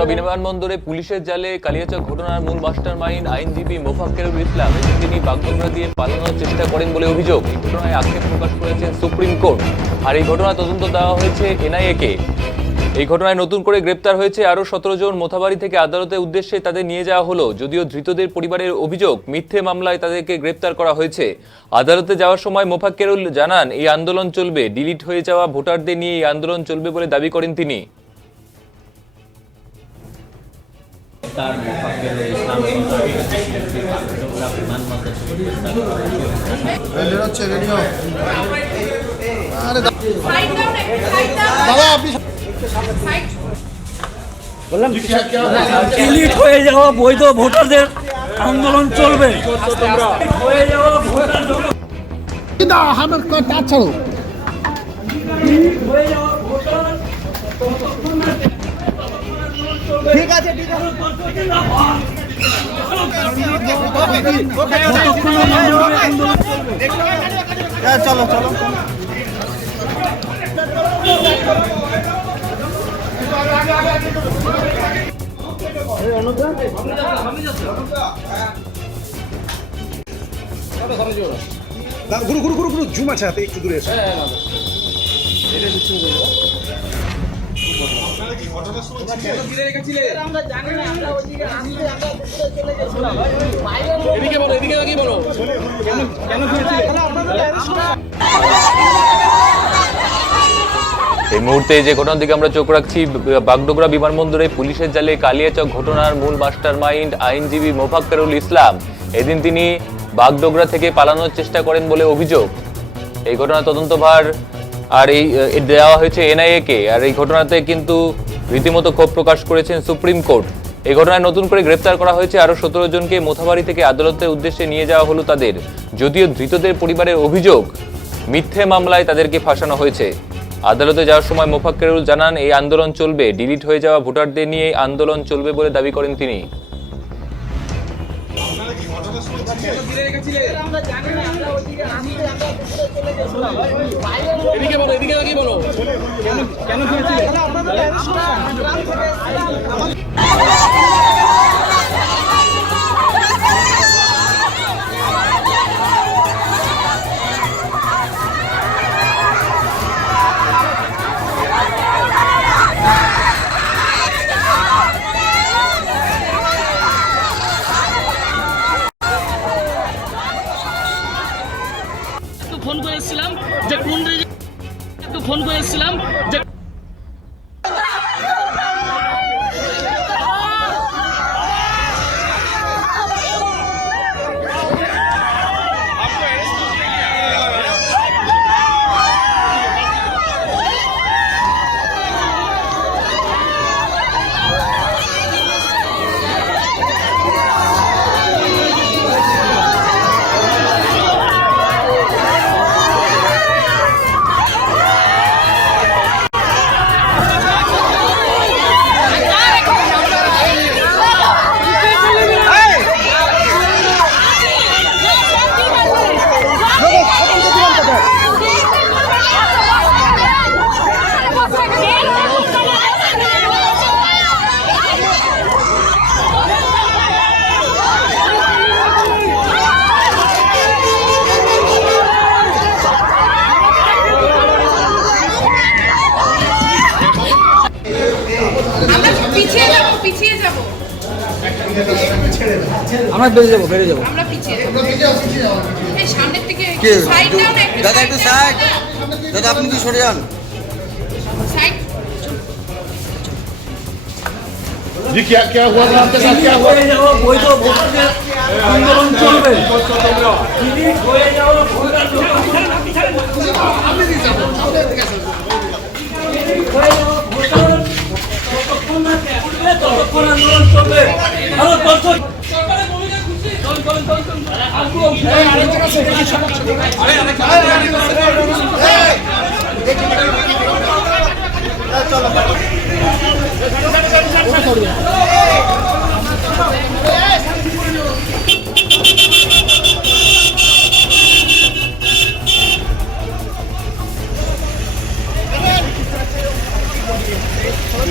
বাগডোগরা বিমানবন্দরে পুলিশের জালে কালিয়াচক ঘটনার মূল মাস্টারমাইন্ড আইনজীবী মোফাক্কেরুল ইসলাম। তিনি বাগডোগরা দিয়ে পালানোর চেষ্টা করেন বলে অভিযোগ। এই ঘটনায় আক্ষেপ প্রকাশ করেছেন সুপ্রিম কোর্ট। আর এই ঘটনা তদন্ত দেওয়া হয়েছে এনআইএ-কে। এই ঘটনায় নতুন করে গ্রেপ্তার হয়েছে আরও 17 জন। মোথাবাড়ি থেকে আদালতের উদ্দেশ্যে তাদের নিয়ে যাওয়া হলো। যদিও ধৃতদের পরিবারের অভিযোগ, মিথ্যে মামলায় তাদেরকে গ্রেপ্তার করা হয়েছে। আদালতে যাওয়ার সময় মোফাক্কেরুল জানান, এই আন্দোলন চলবে, ডিলিট হয়ে যাওয়া ভোটারদের নিয়ে এই আন্দোলন চলবে বলে দাবি করেন তিনি। ডিলিট হয়ে যাওয়া বৈধ ভোটারদের আন্দোলন চলবে। ঠিক আছে চলো চলো ঘুরু ঘুরু ঘুরু ঘুরু জুম আছে হাতে একটু দূরে এসে এই মুহূর্তে যে ঘটনার দিকে আমরা চোখ রাখছি, বাগডোগরা বিমানবন্দরে পুলিশের জালে কালিয়াচক ঘটনার মূল মাস্টারমাইন্ড আইনজীবী মোফাক্কেরুল ইসলাম। এদিন তিনি বাগডোগরা থেকে পালানোর চেষ্টা করেন বলে অভিযোগ। এই ঘটনার তদন্তভার আর এই দেওয়া হয়েছে এনআইএ-কে। আর এই ঘটনাতে কিন্তু রীতিমতো ক্ষোভ প্রকাশ করেছেন সুপ্রিম কোর্ট। এই ঘটনায় নতুন করে গ্রেপ্তার করা হয়েছে আরও 17 জনকে। মোথাবাড়ি থেকে আদালতের উদ্দেশ্যে নিয়ে যাওয়া হলো তাদের। যদিও ধৃতদের পরিবারের অভিযোগ, মিথ্যে মামলায় তাদেরকে ফাঁসানো হয়েছে। আদালতে যাওয়ার সময় মোফাক্কেরুল জানান, এই আন্দোলন চলবে, ডিলিট হয়ে যাওয়া ভোটারদের নিয়ে আন্দোলন চলবে বলে দাবি করেন তিনি। ফোন করেছিলাম যে কোন ফোন করেছিলাম যে আমরা বেড়ে যাবো আমরা পিছিয়ে যাবো। এই সামনের থেকে সাইড দাও না একটু, দাদা একটু সাইড, দাদা আপনি কি সরে যান সাইড। जी क्या हुआ था आपके साथ, क्या हुआ? বৈধ ভোটারদের আন্দোলন চলবে। ডিলিট হয়ে যাওয়া ভোটারদের ততক্ষণ আন্দোলন চলবে। আরো দর্শক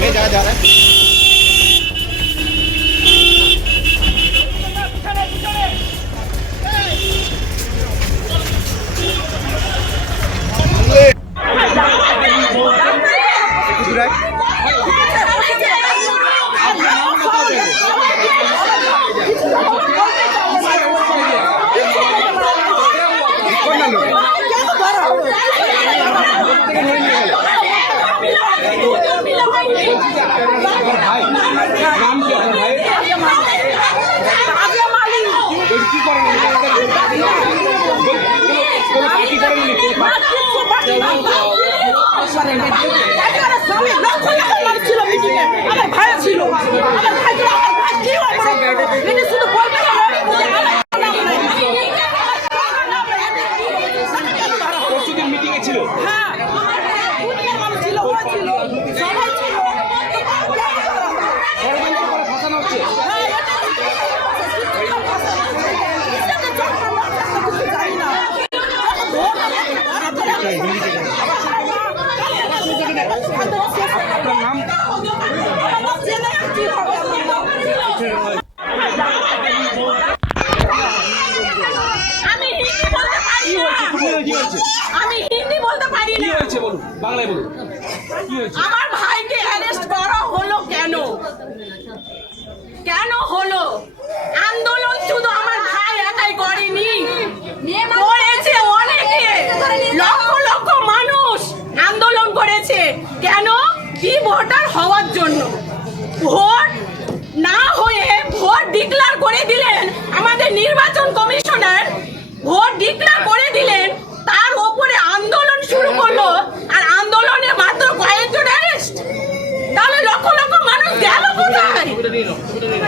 ले जा रहा है। আমি হিন্দি বলতে পারি কি না। হয়েছে বলুন, বাংলায় বলুন, কি হয়েছে? আমার ভাইকে অ্যারেস্ট করা হলো কেন? কেন হলো? আন্দোলন শুধু আমার ভাই একাই করেনি, করেছে অনেকে, লক্ষ লক্ষ মানুষ আন্দোলন করেছে। কেন? কি ভোটার হওয়ার জন্য। ভোট না হয়ে ভোট ডিক্লেয়ার করে দিলেন আমাদের নির্বাচন কমিশনার, ভোট ডিক্লেয়ার করে দিলেন, তার উপরে আন্দোলন শুরু করলো, আর আন্দোলনে মাত্র কয়েকজন অ্যারেস্ট। তাহলে লক্ষ লক্ষ মানুষ গেল কোথায়?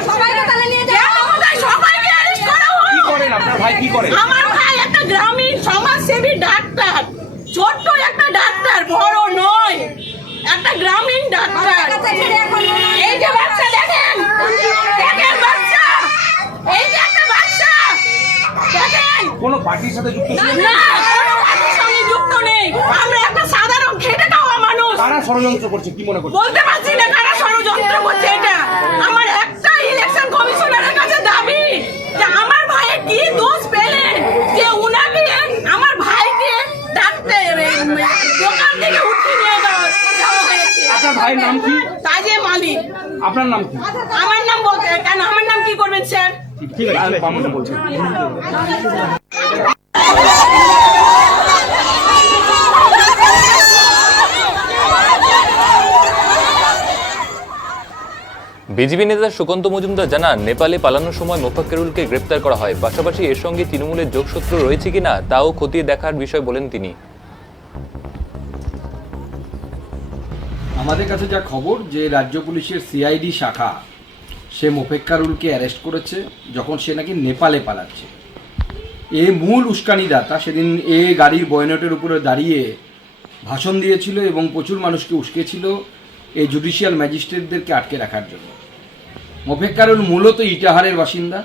সবাইকে তাহলে নিয়ে গেল কোথায়? সবাইকে অ্যারেস্ট করা কি হলো। করেন আপনার ভাই, কি করে? আমার ভাই একটা গ্রামীণ সমাজসেবী ডাক্তার, ছোট্ট একটা ডাক্তার, বড় নয়, একটা গ্রামীণ ডাক্তার। এই যে বাচ্চা দেখেন, দেখেন বাচ্চা, এই যে একটা বাচ্চা দেখেন। কোনো পার্টির সাথে যুক্ত ছিলেন? না, কোনো পার্টির সঙ্গে যুক্ত নেই। আমরা একটা সাধারণ খেটে খাওয়া মানুষ। কারা ষড়যন্ত্র করছে কি মনে করছে? বলতে পারছি না কারা ষড়যন্ত্র করছে এটা। আমার একটা ইলেকশন কমিশনারের কাছে দাবি যে আমার ভাইয়ের কি দোষ পেলেন যে উনাকে, আমার ভাইকে ডাক্তার দোকান থেকে উঠিয়ে নিয়ে যাওয়া হয়েছে। আপনার ভাইয়ের নাম কি? তাজে মালিক। আপনার নাম কি? আমার নাম বলতে কেন? আমার নাম কি করবেন স্যার? ঠিক আছে, বামুনটা বলছেন। বিজেপি নেতা সুকান্ত মজুমদার জানান, নেপালে পালানোর সময় মোফাক্কেরুলকে গ্রেপ্তার করা হয়। পাশাপাশি এর সঙ্গে তৃণমূলের যোগসূত্র রয়েছে কিনা তাও খতিয়ে দেখার বিষয় বলেন তিনি। আমাদের কাছে যা খবর যে রাজ্য পুলিশের সিআইডি শাখা সে মোফাক্কেরুলকে অ্যারেস্ট করেছে যখন সে নাকি নেপালে পালাচ্ছে। এ মূল উস্কানিদাতা। সেদিন গাড়ির বয়নটের উপরে দাঁড়িয়ে ভাষণ দিয়েছিল এবং প্রচুর মানুষকে উস্কেছিল এই জুডিশিয়াল ম্যাজিস্ট্রেটদেরকে আটকে রাখার জন্য। মোফাক্কেরুল মূলত ইটাহারের বাসিন্দা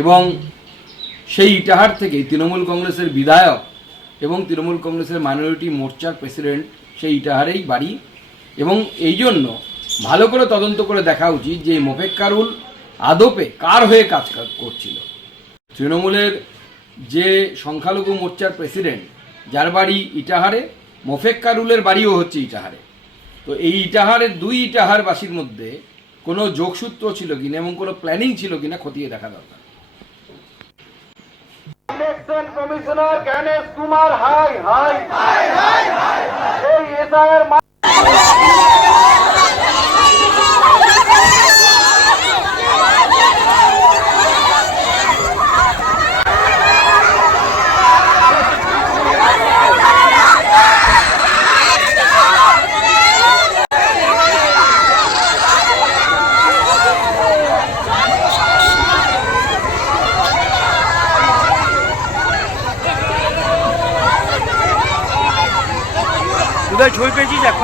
এবং সেই ইটাহার থেকেই তৃণমূল কংগ্রেসের বিধায়ক এবং তৃণমূল কংগ্রেসের মাইনরিটি মোর্চার প্রেসিডেন্ট সেই ইটাহারেই বাড়ি। এবং এই জন্য ভালো করে তদন্ত করে দেখা উচিত যে এই মোফাক্কেরুল আদপে কার হয়ে কাজ করছিল। তৃণমূলের যে সংখ্যালঘু মোর্চার প্রেসিডেন্ট যার বাড়ি ইটাহারে, মোফাক্কেরুলের বাড়িও হচ্ছে ইটাহারে। তো এই ইটাহারের দুই ইটাহারবাসীর মধ্যে কোনো যোগসূত্র ছিল কিনা এবং কোনো প্ল্যানিং ছিল কিনা খতিয়ে দেখা দরকার। Election commissioner Gyanesh Kumar high high high high high এই এসআইয়ের ছবি পেয়েছিস এক